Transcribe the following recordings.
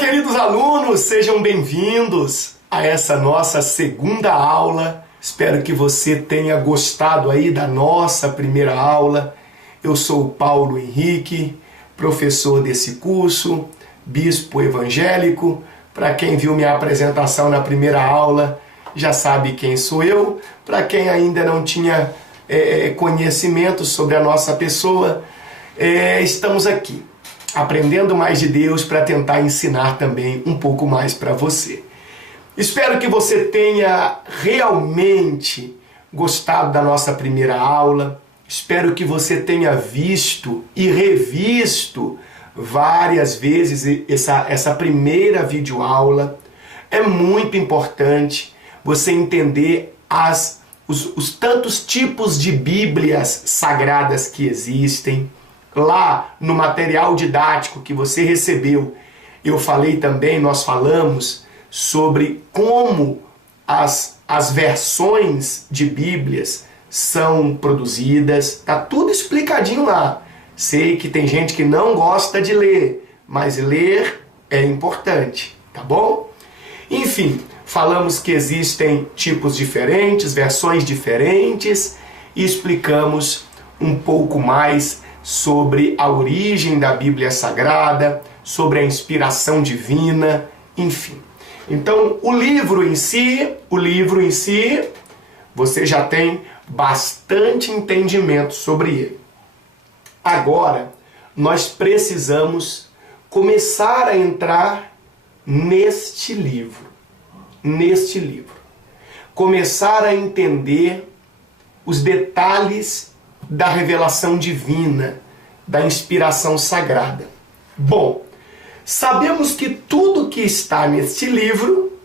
queridos alunos, sejam bem-vindos a essa nossa segunda aula. Espero que você tenha gostado aí da nossa primeira aula. Eu sou o Paulo Henrique, professor desse curso, bispo evangélico. Para quem viu minha apresentação na primeira aula, já sabe quem sou eu. Para quem ainda não tinha conhecimento sobre a nossa pessoa, estamos aqui, aprendendo mais de Deus para tentar ensinar também um pouco mais para você. Espero que você tenha realmente gostado da nossa primeira aula. Espero que você tenha visto e revisto várias vezes essa primeira videoaula. É muito importante você entender os tantos tipos de Bíblias sagradas que existem. Lá no material didático que você recebeu, eu falei também, nós falamos sobre como as versões de Bíblias são produzidas. Tá tudo explicadinho lá. Sei que tem gente que não gosta de ler, mas ler é importante, tá bom? Enfim, falamos que existem tipos diferentes, versões diferentes, e explicamos um pouco mais sobre a origem da Bíblia Sagrada, sobre a inspiração divina, enfim. Então, o livro em si, você já tem bastante entendimento sobre ele. Agora, nós precisamos começar a entrar neste livro. Começar a entender os detalhes da revelação divina, da inspiração sagrada. Bom, sabemos que tudo que está neste livro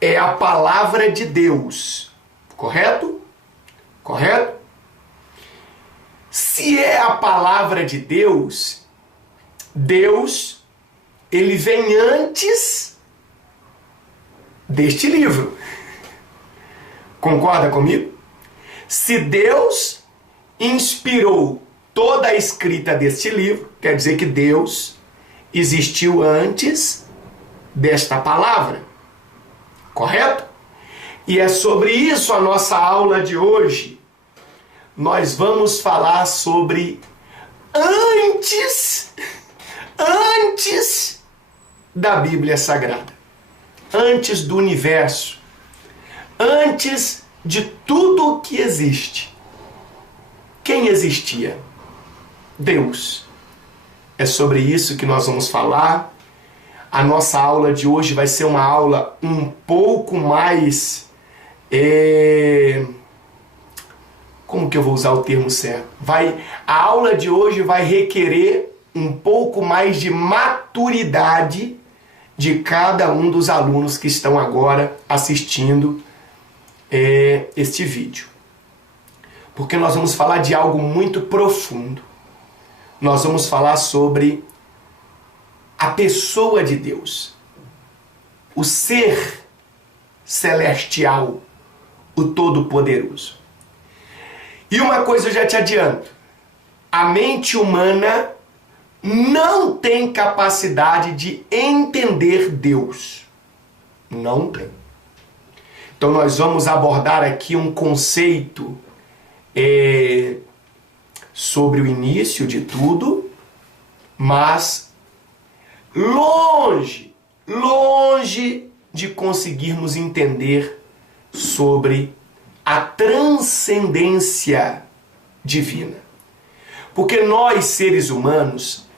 é a palavra de Deus, correto? Correto? Se é a palavra de Deus, ele vem antes deste livro. Concorda comigo? Se Deus inspirou toda a escrita deste livro, quer dizer que Deus existiu antes desta palavra, correto? E é sobre isso a nossa aula de hoje. Nós vamos falar sobre antes da Bíblia Sagrada, antes do universo, antes de tudo o que existe. Quem existia? Deus. É sobre isso que nós vamos falar. A nossa aula de hoje vai ser uma aula um pouco mais... Como que eu vou usar o termo certo? A aula de hoje vai requerer um pouco mais de maturidade de cada um dos alunos que estão agora assistindo este vídeo. Porque nós vamos falar de algo muito profundo. Nós vamos falar sobre a pessoa de Deus, o ser celestial, o Todo-Poderoso. E uma coisa eu já te adianto: a mente humana não tem capacidade de entender Deus. Não tem. Então nós vamos abordar aqui um conceito sobre o início de tudo, mas longe de conseguirmos entender sobre a transcendência divina. Porque nós, seres humanos,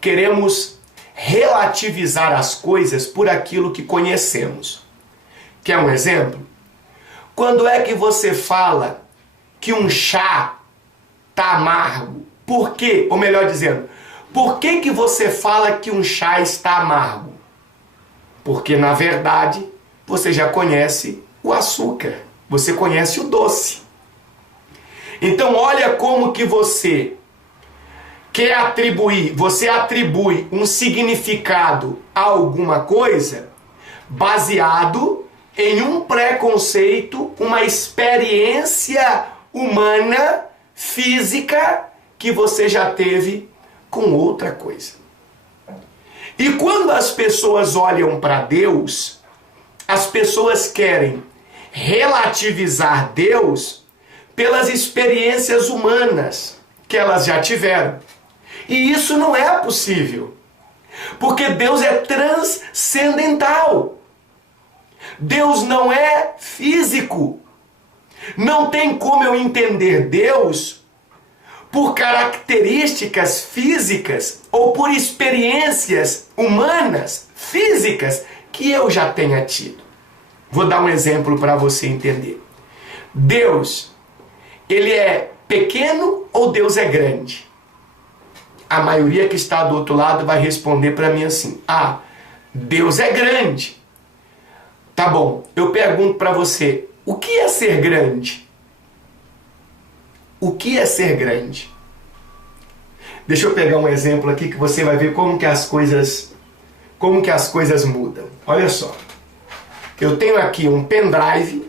queremos relativizar as coisas por aquilo que conhecemos. Quer um exemplo? Quando é que você fala que um chá está amargo? Por quê? Ou melhor dizendo, por que você fala que um chá está amargo? Porque, na verdade, você já conhece o açúcar, você conhece o doce. Então, olha como que você atribui um significado a alguma coisa baseado em um preconceito, uma experiência humana, física, que você já teve com outra coisa. E quando as pessoas olham para Deus, as pessoas querem relativizar Deus pelas experiências humanas que elas já tiveram. E isso não é possível, porque Deus é transcendental. Deus não é físico. Não tem como eu entender Deus por características físicas ou por experiências humanas, físicas, que eu já tenha tido. Vou dar um exemplo para você entender. Deus, ele é pequeno ou Deus é grande? A maioria que está do outro lado vai responder para mim assim: ah, Deus é grande. Tá bom, eu pergunto para você, o que é ser grande? O que é ser grande? Deixa eu pegar um exemplo aqui que você vai ver como que as coisas mudam. Olha só. Eu tenho aqui um pendrive,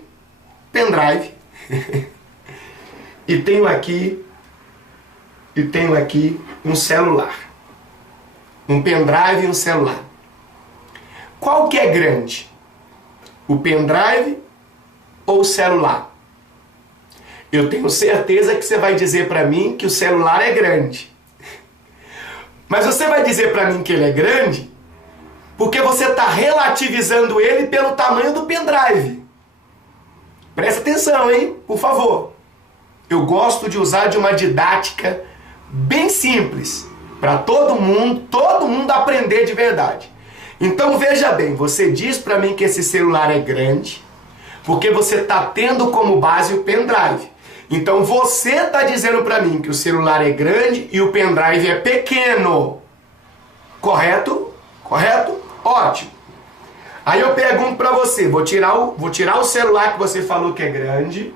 e tenho aqui um celular. Um pendrive e um celular. Qual que é grande? O pendrive ou o celular? Eu tenho certeza que você vai dizer para mim que o celular é grande. Mas você vai dizer para mim que ele é grande porque você está relativizando ele pelo tamanho do pendrive. Presta atenção, hein? Por favor. Eu gosto de usar de uma didática bem simples para todo mundo aprender de verdade. Então veja bem, você diz para mim que esse celular é grande porque você está tendo como base o pendrive. Então você está dizendo para mim que o celular é grande e o pendrive é pequeno. Correto? Correto? Ótimo. Aí eu pergunto para você, vou tirar o celular que você falou que é grande,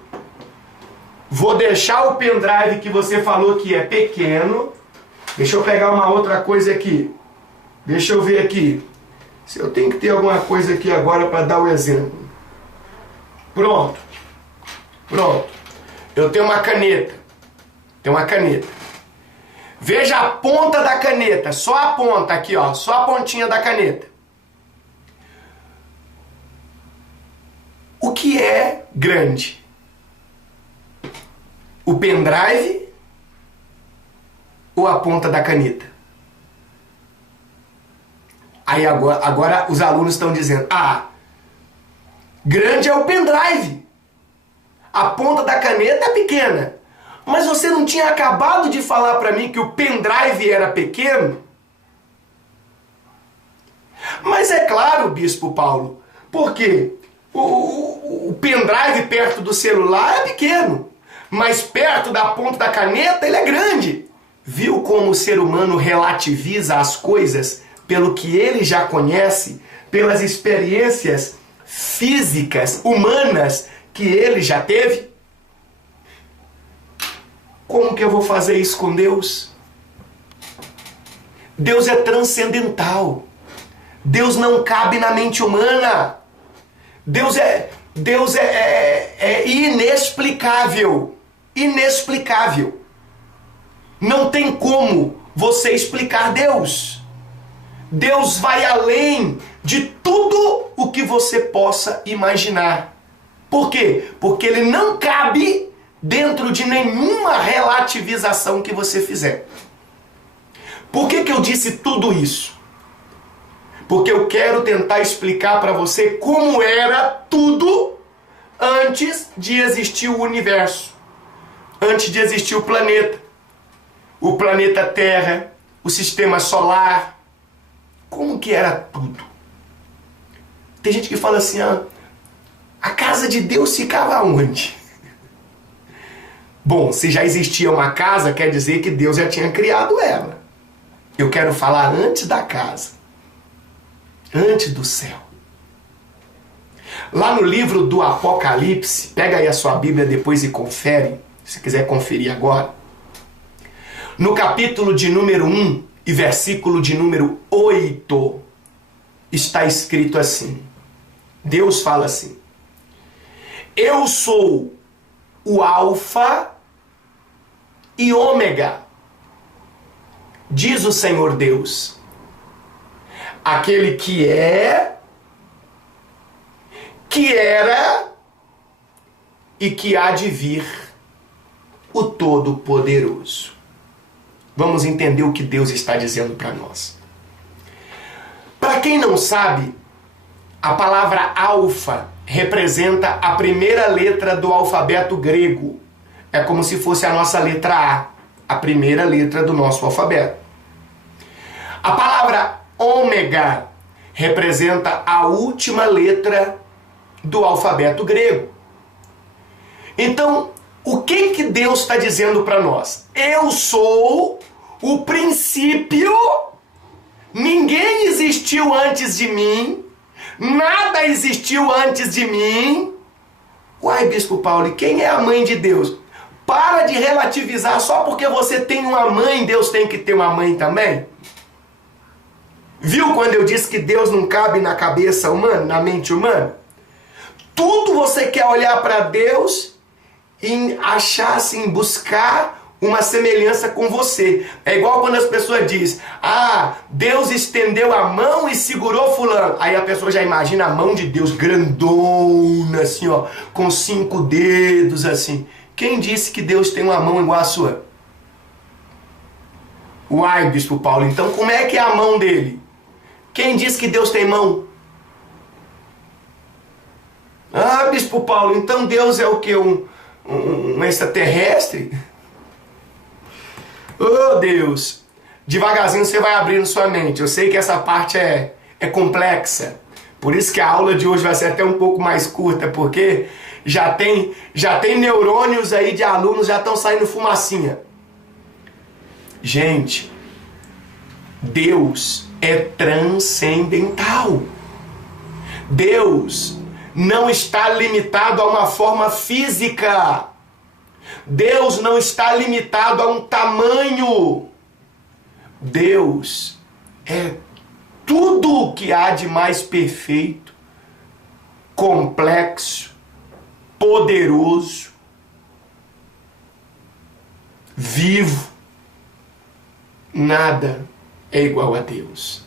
vou deixar o pendrive que você falou que é pequeno. Deixa eu pegar uma outra coisa aqui. Deixa eu ver aqui. Se eu tenho que ter alguma coisa aqui agora para dar o exemplo. Pronto. Eu tenho uma caneta. Veja a ponta da caneta, só a ponta aqui, ó, só a pontinha da caneta. O que é grande? O pendrive ou a ponta da caneta? Aí agora os alunos estão dizendo: ah, grande é o pendrive. A ponta da caneta é pequena. Mas você não tinha acabado de falar para mim que o pendrive era pequeno? Mas é claro, Bispo Paulo, porque o pendrive perto do celular é pequeno, mas perto da ponta da caneta ele é grande. Viu como o ser humano relativiza as coisas pelo que ele já conhece, pelas experiências físicas, humanas que ele já teve? Como que eu vou fazer isso com Deus? Deus é transcendental. Deus não cabe na mente humana. Deus é inexplicável. Inexplicável. Não tem como você explicar Deus. Deus vai além de tudo o que você possa imaginar. Por quê? Porque ele não cabe dentro de nenhuma relativização que você fizer. Por que eu disse tudo isso? Porque eu quero tentar explicar para você como era tudo antes de existir o universo, antes de existir o planeta Terra, o sistema solar. Como que era tudo? Tem gente que fala assim: ah, a casa de Deus ficava onde? Bom, se já existia uma casa, quer dizer que Deus já tinha criado ela. Eu quero falar antes da casa, antes do céu. Lá no livro do Apocalipse, pega aí a sua Bíblia depois e confere, se quiser conferir agora. No capítulo de número 1 e versículo de número 8, está escrito assim. Deus fala assim: eu sou o Alfa e Ômega, diz o Senhor Deus, aquele que é, que era e que há de vir, o Todo-Poderoso. Vamos entender o que Deus está dizendo para nós. Para quem não sabe, a palavra alfa representa a primeira letra do alfabeto grego. É como se fosse a nossa letra A primeira letra do nosso alfabeto. A palavra ômega representa a última letra do alfabeto grego. Então, o que Deus está dizendo para nós? Eu sou o princípio, ninguém existiu antes de mim, nada existiu antes de mim. Uai, Bispo Paulo, e quem é a mãe de Deus? Para de relativizar, só porque você tem uma mãe, Deus tem que ter uma mãe também? Viu quando eu disse que Deus não cabe na cabeça humana, na mente humana? Tudo você quer olhar para Deus e achar assim, buscar uma semelhança com você. É igual quando as pessoas dizem, Deus estendeu a mão e segurou fulano. Aí a pessoa já imagina a mão de Deus grandona, assim, ó, com 5 dedos, assim. Quem disse que Deus tem uma mão igual a sua? Uai, Bispo Paulo, então como é que é a mão dele? Quem disse que Deus tem mão? Bispo Paulo, então Deus é o quê? Um extraterrestre? Oh, Deus! Devagarzinho você vai abrindo sua mente. Eu sei que essa parte é complexa. Por isso que a aula de hoje vai ser até um pouco mais curta, porque já tem neurônios aí de alunos, já estão saindo fumacinha. Gente, Deus é transcendental. Deus não está limitado a uma forma física. Deus não está limitado a um tamanho. Deus é tudo o que há de mais perfeito, complexo, poderoso, vivo. Nada é igual a Deus.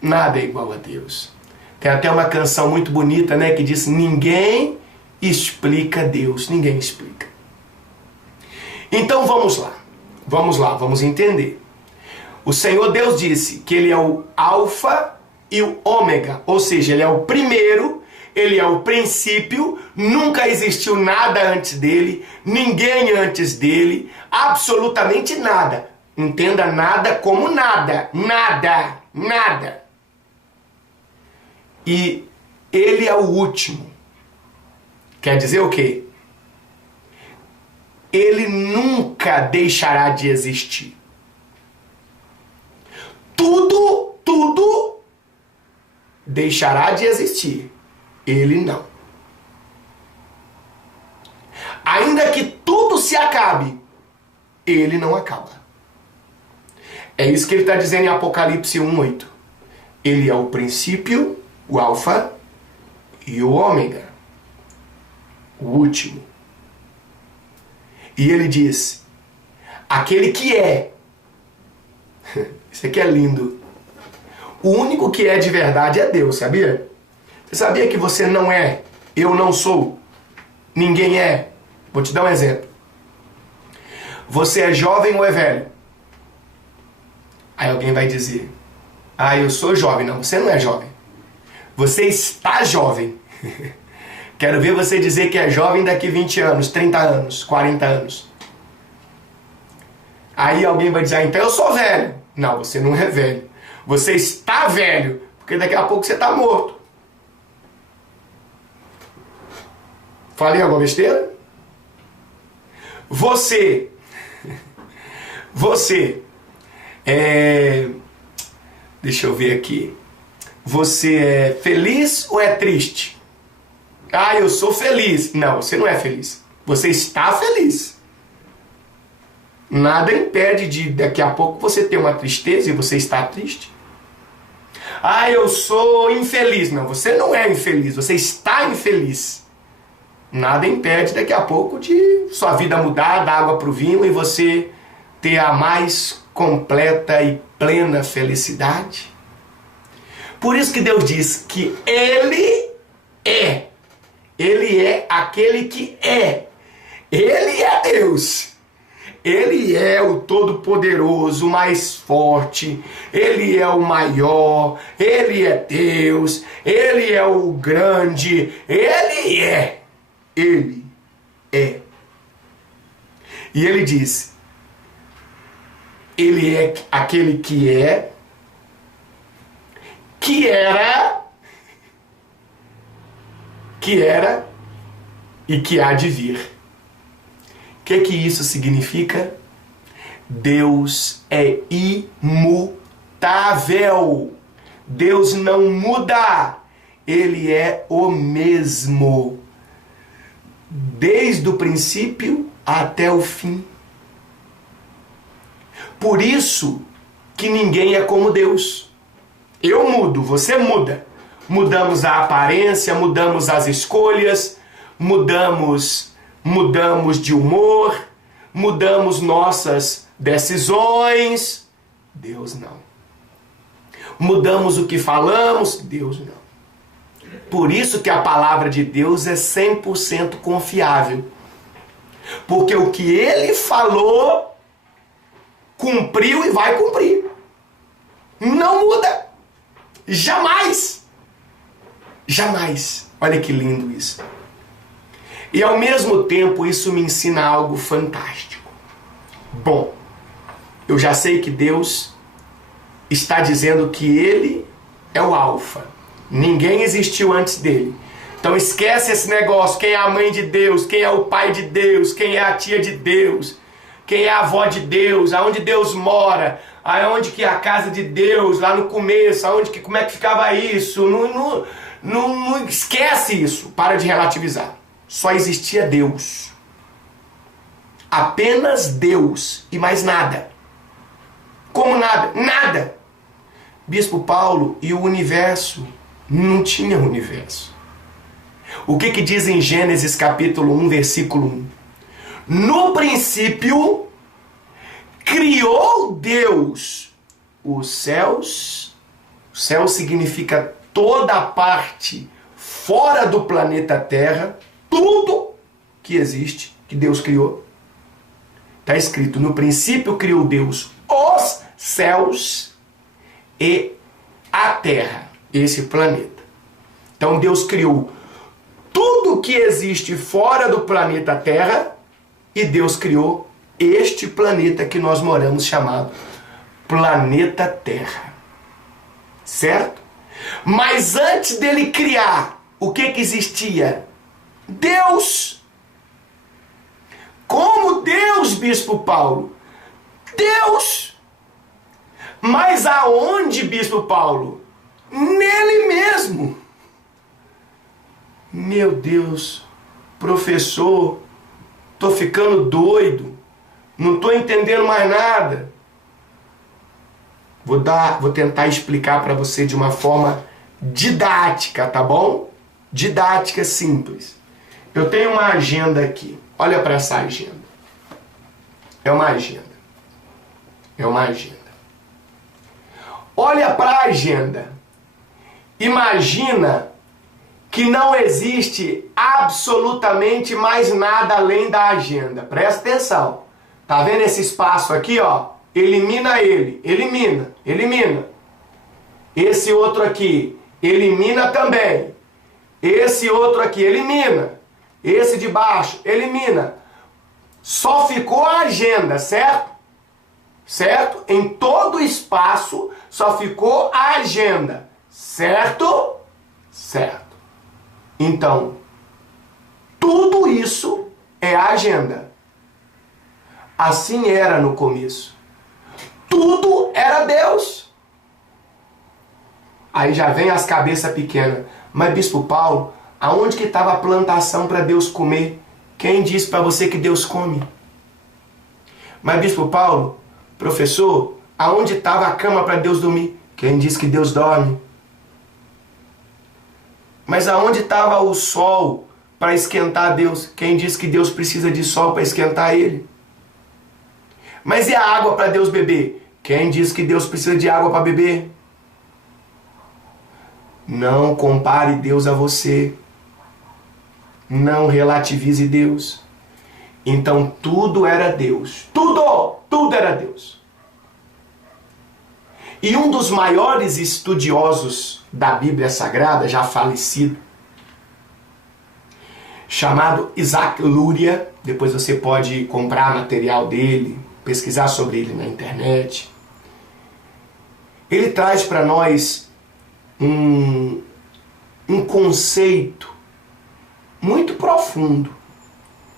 Nada é igual a Deus. Tem até uma canção muito bonita, né, que diz: ninguém explica Deus, ninguém explica. Então vamos lá, vamos entender. O Senhor Deus disse que Ele é o alfa e o ômega, ou seja, Ele é o primeiro, Ele é o princípio, nunca existiu nada antes dEle, ninguém antes dEle, absolutamente nada. Entenda nada como nada, nada, nada. E Ele é o último. Quer dizer o quê? Ele nunca deixará de existir. Tudo deixará de existir. Ele não. Ainda que tudo se acabe, Ele não acaba. É isso que ele está dizendo em Apocalipse 1:8. Ele é o princípio, o alfa e o ômega, o último. E ele diz, aquele que é, isso aqui é lindo, o único que é de verdade é Deus, sabia? Você sabia que você não é, eu não sou, ninguém é? Vou te dar um exemplo. Você é jovem ou é velho? Aí alguém vai dizer, eu sou jovem. Não, você não é jovem. Você está jovem. Quero ver você dizer que é jovem daqui 20 anos, 30 anos, 40 anos. Aí alguém vai dizer, então eu sou velho. Não, você não é velho. Você está velho, porque daqui a pouco você está morto. Falei alguma besteira? Você deixa eu ver aqui. Você é feliz ou é triste? Eu sou feliz. Não, você não é feliz. Você está feliz. Nada impede de daqui a pouco você ter uma tristeza e você está triste. Eu sou infeliz. Não, você não é infeliz. Você está infeliz. Nada impede daqui a pouco de sua vida mudar, da água para o vinho e você ter a mais completa e plena felicidade. Por isso que Deus diz que Ele é. Ele é aquele que é. Ele é Deus. Ele é o Todo-Poderoso, o mais forte. Ele é o maior. Ele é Deus. Ele é o grande. Ele é. Ele é. E ele diz: Ele é aquele que é, que era e que há de vir. O que isso significa? Deus é imutável. Deus não muda. Ele é o mesmo, desde o princípio até o fim. Por isso que ninguém é como Deus. Eu mudo, você muda. Mudamos a aparência, mudamos as escolhas, mudamos de humor, mudamos nossas decisões. Deus não. Mudamos o que falamos. Deus não. Por isso que a palavra de Deus é 100% confiável. Porque o que Ele falou, cumpriu e vai cumprir. Não muda. Jamais. Jamais. Olha que lindo isso. E ao mesmo tempo isso me ensina algo fantástico. Bom, eu já sei que Deus está dizendo que Ele é o Alfa. Ninguém existiu antes dele. Então esquece esse negócio, quem é a mãe de Deus, quem é o pai de Deus, quem é a tia de Deus, quem é a avó de Deus, aonde Deus mora, aonde que é a casa de Deus, lá no começo, como é que ficava isso. Não esquece isso, para de relativizar. Só existia Deus. Apenas Deus e mais nada. Como nada? Nada. Bispo Paulo, e o universo? Não tinha universo. O que diz em Gênesis capítulo 1, versículo 1? No princípio, criou Deus os céus. O céu significa toda a parte fora do planeta Terra, tudo que existe, que Deus criou. Está escrito, no princípio criou Deus os céus e a Terra, esse planeta. Então Deus criou tudo que existe fora do planeta Terra e Deus criou este planeta que nós moramos, chamado planeta Terra. Certo? Mas antes dele criar, o que existia? Deus. Como Deus, Bispo Paulo? Deus. Mas aonde, Bispo Paulo? Nele mesmo. Meu Deus, professor, tô ficando doido, não tô entendendo mais nada. Vou tentar explicar para você de uma forma didática, tá bom? Didática simples. Eu tenho uma agenda aqui. Olha para essa agenda. É uma agenda. É uma agenda. Olha para a agenda. Imagina que não existe absolutamente mais nada além da agenda. Presta atenção. Tá vendo esse espaço aqui, ó? Elimina ele. Elimina. Elimina. Esse outro aqui. Elimina também. Esse outro aqui. Elimina. Esse de baixo. Elimina. Só ficou a agenda, certo? Certo? Em todo o espaço só ficou a agenda. Certo? Certo. Então, tudo isso é a agenda. Assim era no começo. Tudo era Deus. Aí já vem as cabeças pequenas. Mas, Bispo Paulo, aonde que estava a plantação para Deus comer? Quem disse para você que Deus come? Mas, Bispo Paulo, professor, aonde estava a cama para Deus dormir? Quem disse que Deus dorme? Mas aonde estava o sol para esquentar Deus? Quem disse que Deus precisa de sol para esquentar ele? Mas e a água para Deus beber? Quem disse que Deus precisa de água para beber? Não compare Deus a você. Não relativize Deus. Então tudo era Deus. Tudo era Deus. E um dos maiores estudiosos da Bíblia Sagrada, já falecido, chamado Isaac Luria, depois você pode comprar material dele, pesquisar sobre ele na internet. Ele traz para nós um conceito muito profundo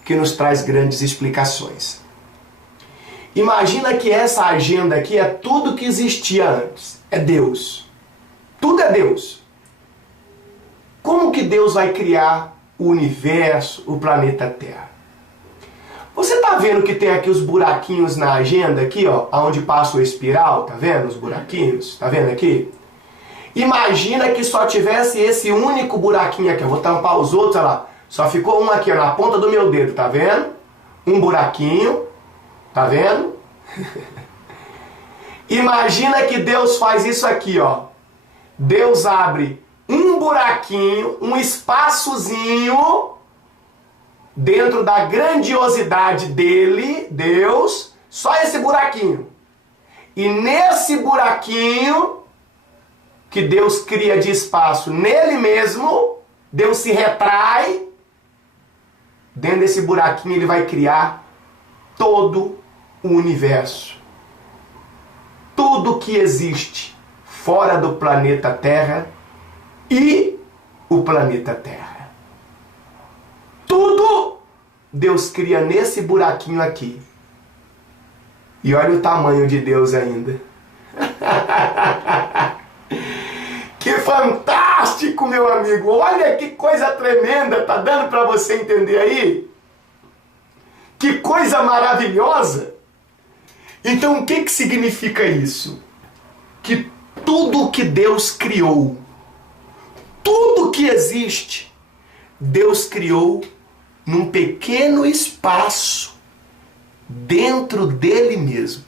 que nos traz grandes explicações. Imagina que essa agenda aqui é tudo que existia antes. É Deus. Tudo é Deus. Como que Deus vai criar o universo, o planeta Terra? Você está vendo que tem aqui os buraquinhos na agenda aqui, ó, onde passa o espiral, tá vendo os buraquinhos? Tá vendo aqui? Imagina que só tivesse esse único buraquinho aqui. Eu vou tampar os outros, olha lá. Só ficou um aqui, ó, na ponta do meu dedo, tá vendo? Um buraquinho, tá vendo? Imagina que Deus faz isso aqui, ó. Deus abre um buraquinho, um espaçozinho dentro da grandiosidade dele, Deus, só esse buraquinho. E nesse buraquinho que Deus cria de espaço nele mesmo, Deus se retrai. Dentro desse buraquinho ele vai criar todo o universo. Tudo que existe fora do planeta Terra e o planeta Terra. Tudo Deus cria nesse buraquinho aqui. E olha o tamanho de Deus ainda. Que fantástico, meu amigo! Olha que coisa tremenda, tá dando para você entender aí? Que coisa maravilhosa! Então o que significa isso? Que tudo que Deus criou, tudo que existe, Deus criou num pequeno espaço dentro dele mesmo.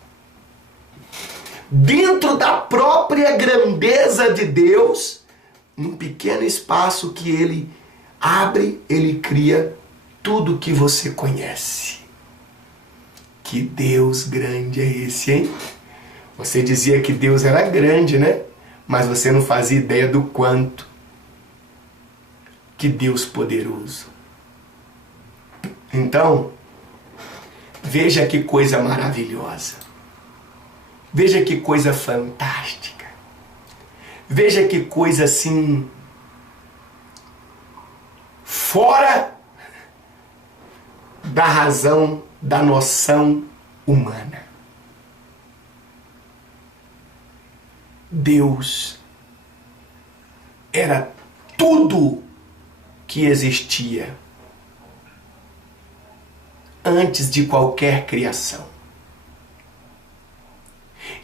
Dentro da própria grandeza de Deus, num pequeno espaço que ele abre, ele cria tudo que você conhece. Que Deus grande é esse, hein? Você dizia que Deus era grande, né? Mas você não fazia ideia do quanto. Que Deus poderoso. Então, veja que coisa maravilhosa. Veja que coisa fantástica. Veja que coisa assim fora da razão, da noção humana. Deus era tudo que existia antes de qualquer criação.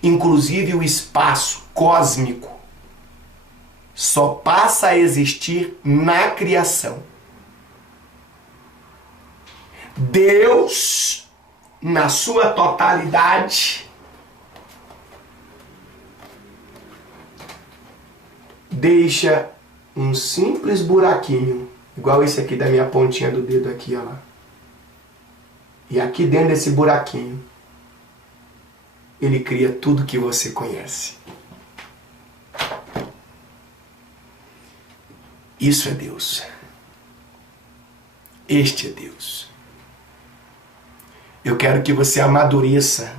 Inclusive o espaço cósmico só passa a existir na criação. Deus, na sua totalidade, deixa um simples buraquinho, igual esse aqui da minha pontinha do dedo aqui, ó lá. E aqui dentro desse buraquinho, ele cria tudo que você conhece. Isso é Deus. Este é Deus. Eu quero que você amadureça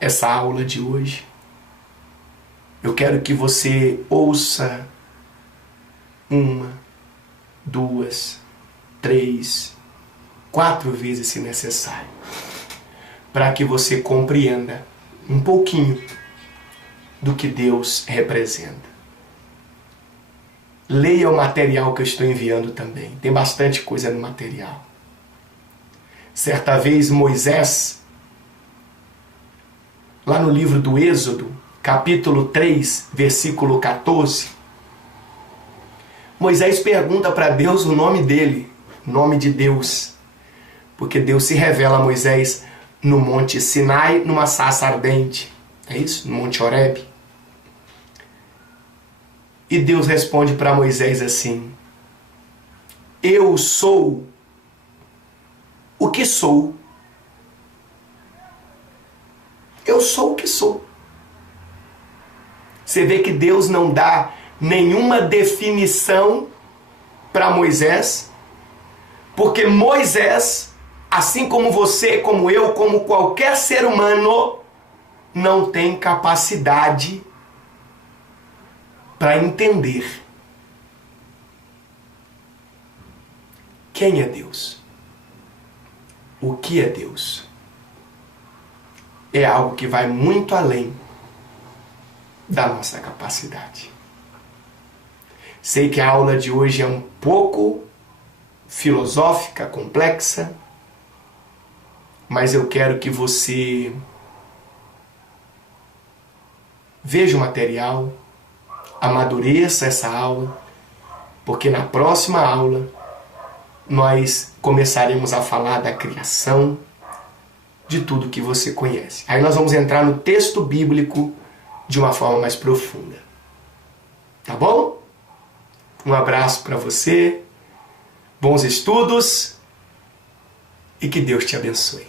essa aula de hoje. Eu quero que você ouça 1, 2, 3, 4 vezes se necessário, para que você compreenda um pouquinho do que Deus representa. Leia o material que eu estou enviando também. Tem bastante coisa no material. Certa vez Moisés, lá no livro do Êxodo, capítulo 3, versículo 14, Moisés pergunta para Deus o nome dele, o nome de Deus, porque Deus se revela a Moisés no Monte Sinai, numa sarça ardente, é isso? No Monte Horebe. E Deus responde para Moisés assim: eu sou o que sou. Eu sou o que sou. Você vê que Deus não dá nenhuma definição para Moisés, porque Moisés, assim como você, como eu, como qualquer ser humano, não tem capacidade para entender quem é Deus, o que é Deus. É algo que vai muito além da nossa capacidade. Sei que a aula de hoje é um pouco filosófica, complexa, mas eu quero que você veja o material, amadureça essa aula, porque na próxima aula nós começaremos a falar da criação, de tudo que você conhece. Aí nós vamos entrar no texto bíblico de uma forma mais profunda. Tá bom? Um abraço para você, bons estudos e que Deus te abençoe.